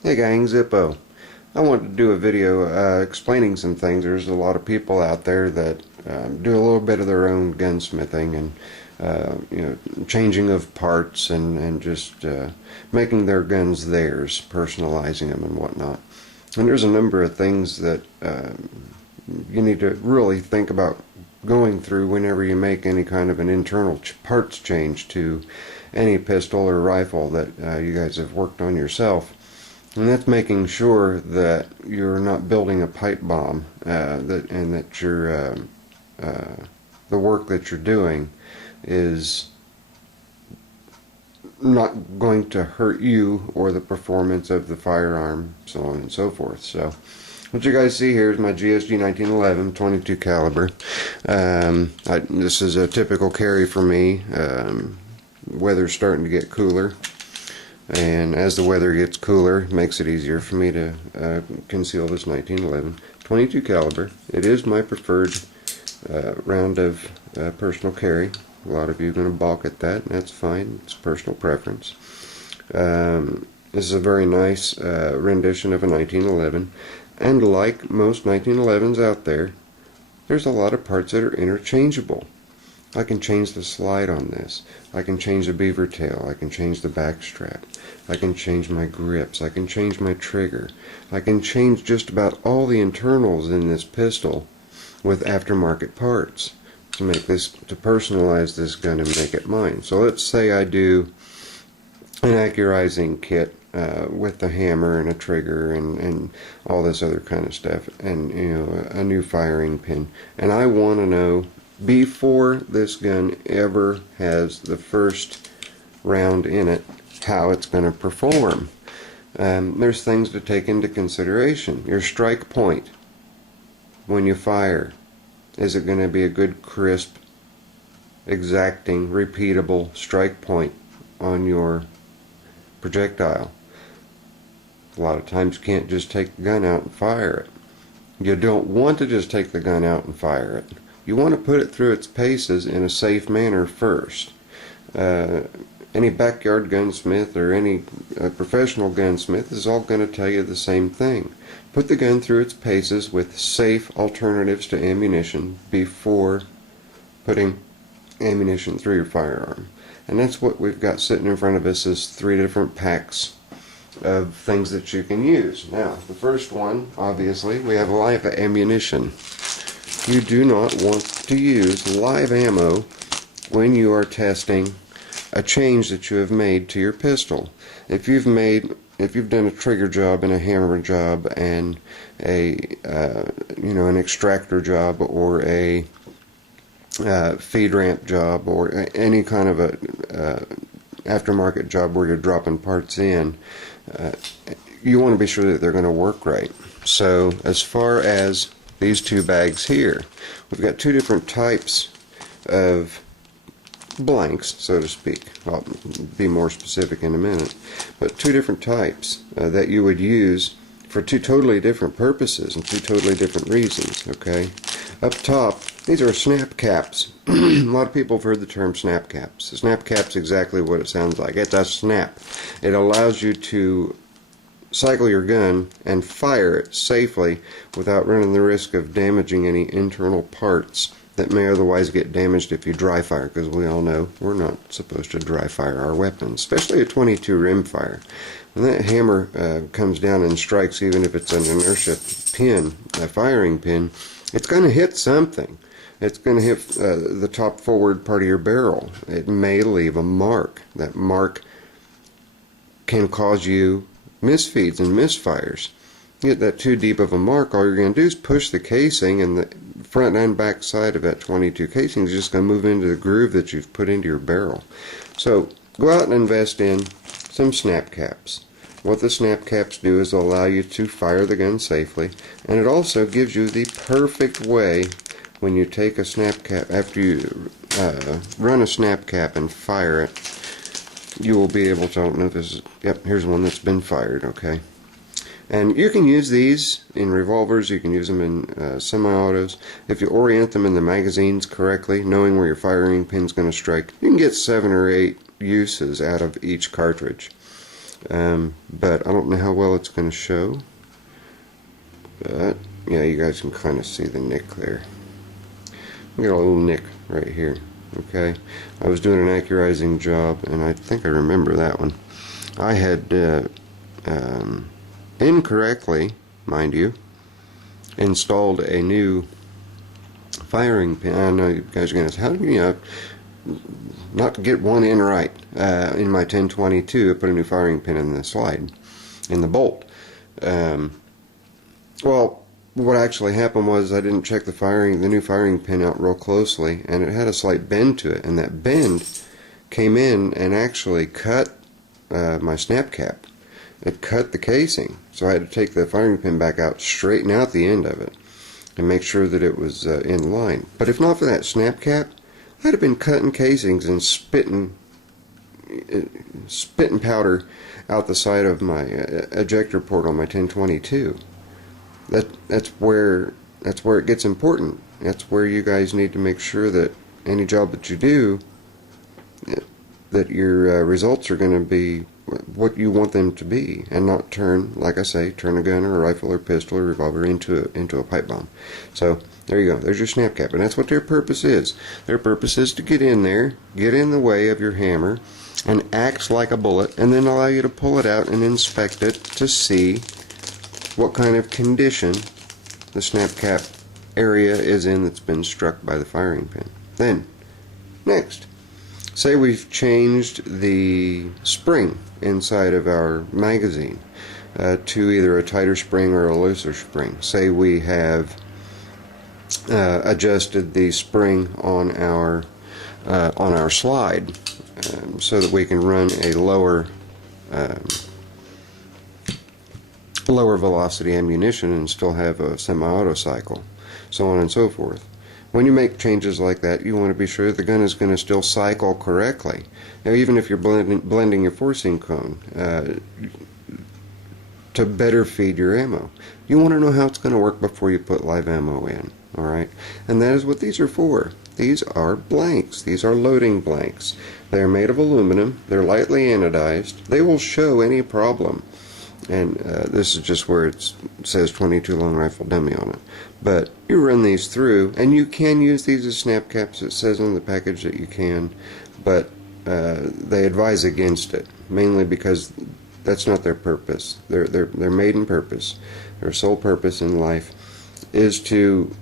Hey gang, Zippo. I wanted to do a video explaining some things. There's a lot of people out there that do a little bit of their own gunsmithing and changing of parts and just making their guns theirs, personalizing them and whatnot. And there's a number of things that you need to really think about going through whenever you make any kind of an internal parts change to any pistol or rifle that you guys have worked on yourself. And that's making sure that you're not building a pipe bomb, and that you're, the work that you're doing is not going to hurt you or the performance of the firearm, so on and so forth. So what you guys see here is my GSG 1911 22 caliber. This is a typical carry for me. Weather's starting to get cooler. And as the weather gets cooler, it makes it easier for me to conceal this 1911 22 caliber. It is my preferred round of personal carry. A lot of you are going to balk at that, and that's fine. It's personal preference. This is a very nice rendition of a 1911, and like most 1911s out there, there's a lot of parts that are interchangeable. I can change the slide on this. I can change the beaver tail. I can change the back strap. I can change my grips. I can change my trigger. I can change just about all the internals in this pistol with aftermarket parts to make this, to personalize this gun and make it mine. So let's say I do an acurizing kit with the hammer and a trigger and all this other kind of stuff, and a new firing pin, and I want to know before this gun ever has the first round in it how it's going to perform. There's things to take into consideration. Your strike point when you fire. Is it going to be a good, crisp, exacting, repeatable strike point on your projectile? A lot of times you can't just take the gun out and fire it. You don't want to just take the gun out and fire it. You want to put it through its paces in a safe manner first. Any backyard gunsmith or any professional gunsmith is all going to tell you the same thing. Put the gun through its paces with safe alternatives to ammunition before putting ammunition through your firearm. And that's what we've got sitting in front of us, is 3 different packs of things that you can use. Now, the first one, obviously, we have live ammunition. You do not want to use live ammo when you are testing a change that you have made to your pistol. If you've done a trigger job and a hammer job and an extractor job or a feed ramp job or any kind of a aftermarket job where you're dropping parts in, you want to be sure that they're going to work right. So as far as these 2 bags here, we've got 2 different types of blanks, so to speak. I'll be more specific in a minute, but 2 different types that you would use for 2 totally different purposes and 2 totally different reasons. Okay, up top, these are snap caps. A lot of people have heard the term snap caps. The snap cap's exactly what it sounds like. It's a snap. It allows you to cycle your gun and fire it safely without running the risk of damaging any internal parts that may otherwise get damaged if you dry fire, because we all know we're not supposed to dry fire our weapons, especially a 22 rim fire. When that hammer comes down and strikes, even if it's an inertia pin, a firing pin, it's going to hit something. It's going to hit the top forward part of your barrel. It may leave a mark. That mark can cause you misfeeds and misfires. You get that too deep of a mark, all you're going to do is push the casing, and the front and back side of that 22 casing is just going to move into the groove that you've put into your barrel. So go out and invest in some snap caps. What the snap caps do is allow you to fire the gun safely, and it also gives you the perfect way when you take a snap cap, after you run a snap cap and fire it, you will be able to, I don't know if this is, yep, here's one that's been fired, okay. And you can use these in revolvers, you can use them in semi-autos. If you orient them in the magazines correctly, knowing where your firing pin's going to strike, you can get 7 or 8 uses out of each cartridge. but I don't know how well it's going to show. But yeah, you guys can kind of see the nick there. We got a little nick right here. Okay, I was doing an acurizing job, and I think I remember that one. I had incorrectly, mind you, installed a new firing pin. I know you guys are going to say, how do you not get one in right? In my 1022, I put a new firing pin in the slide, in the bolt. Well, what actually happened was I didn't check the new firing pin out real closely, and it had a slight bend to it, and that bend came in and actually cut my snap cap. It cut the casing, so I had to take the firing pin back out, straighten out the end of it, and make sure that it was in line. But if not for that snap cap, I'd have been cutting casings and spitting powder out the side of my ejector port on my 1022. That's where it gets important. That's where you guys need to make sure that any job that you do, that your results are going to be what you want them to be, and not turn, like I say, turn a gun or a rifle or pistol or revolver into a pipe bomb. So there you go. There's your snap cap, and that's what their purpose is. Their purpose is to get in there, get in the way of your hammer, and act like a bullet, and then allow you to pull it out and inspect it to see what kind of condition the snap cap area is in that's been struck by the firing pin. Then, next, say we've changed the spring inside of our magazine to either a tighter spring or a looser spring. Say we have adjusted the spring on our slide so that we can run a lower velocity ammunition and still have a semi-auto cycle, so on and so forth. When you make changes like that, you want to be sure the gun is going to still cycle correctly. Now, even if you're blending your forcing cone to better feed your ammo, you want to know how it's going to work before you put live ammo in. Alright? And that is what these are for. These are blanks. These are loading blanks. They're made of aluminum. They're lightly anodized. They will show any problem. And this is just where it says 22 long rifle dummy on it. But you run these through, and you can use these as snap caps. It says on the package that you can, but they advise against it, mainly because that's not their purpose. Their maiden purpose, their sole purpose in life, is to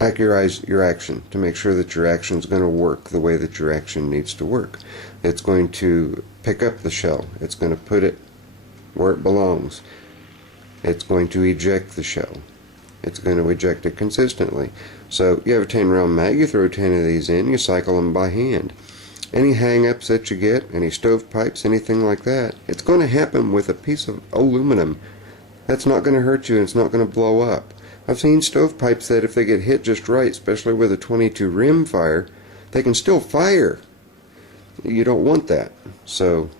accurize your action, to make sure that your action is going to work the way that your action needs to work. It's going to pick up the shell. It's going to put it where it belongs. It's going to eject the shell. It's going to eject it consistently. So you have a 10 round mag, you throw 10 of these in, you cycle them by hand. Any hang-ups that you get, any stovepipes, anything like that, it's going to happen with a piece of aluminum. That's not going to hurt you, and it's not going to blow up. I've seen stovepipes that if they get hit just right, especially with a 22 rim fire, they can still fire. You don't want that. So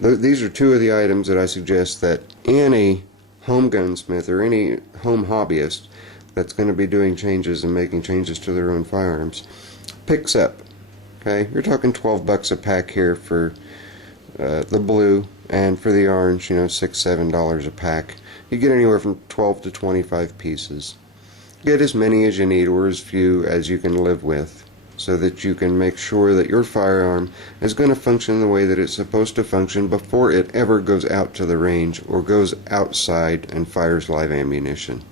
these are two of the items that I suggest that any home gunsmith or any home hobbyist that's going to be doing changes and making changes to their own firearms picks up. Okay, you're talking $12 a pack here for the blue, and for the orange, $6, $7 a pack. You get anywhere from 12 to 25 pieces. Get as many as you need, or as few as you can live with, so that you can make sure that your firearm is going to function the way that it's supposed to function before it ever goes out to the range or goes outside and fires live ammunition.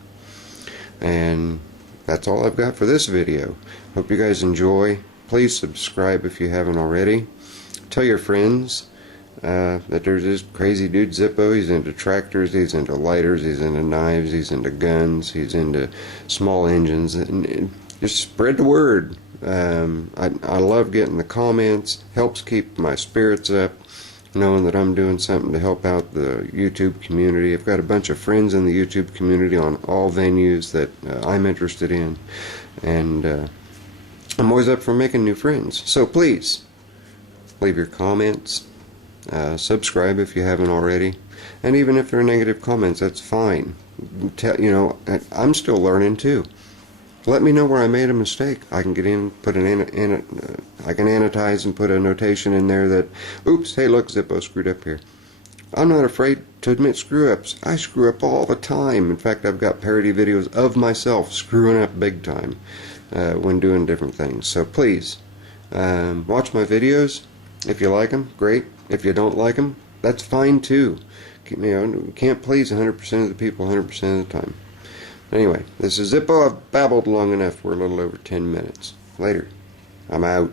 And that's all I've got for this video. Hope you guys enjoy. Please subscribe if you haven't already. Tell your friends that there's this crazy dude Zippo. He's into tractors, he's into lighters, he's into knives, he's into guns, he's into small engines, and just spread the word. I love getting the comments. Helps keep my spirits up, knowing that I'm doing something to help out the YouTube community. I've got a bunch of friends in the YouTube community on all venues that I'm interested in, and I'm always up for making new friends. So please leave your comments, subscribe if you haven't already, and even if there are negative comments, that's fine. I'm still learning too. let me know where I made a mistake. I can get in, put I can annotize and put a notation in there that, oops, hey look, Zippo screwed up here. I'm not afraid to admit screw-ups. I screw up all the time. In fact, I've got parody videos of myself screwing up big time when doing different things. So please, watch my videos. If you like them, great. If you don't like them, that's fine too. You know, you can't please 100% of the people 100% of the time. Anyway, this is Zippo. I've babbled long enough. We're a little over 10 minutes. Later. I'm out.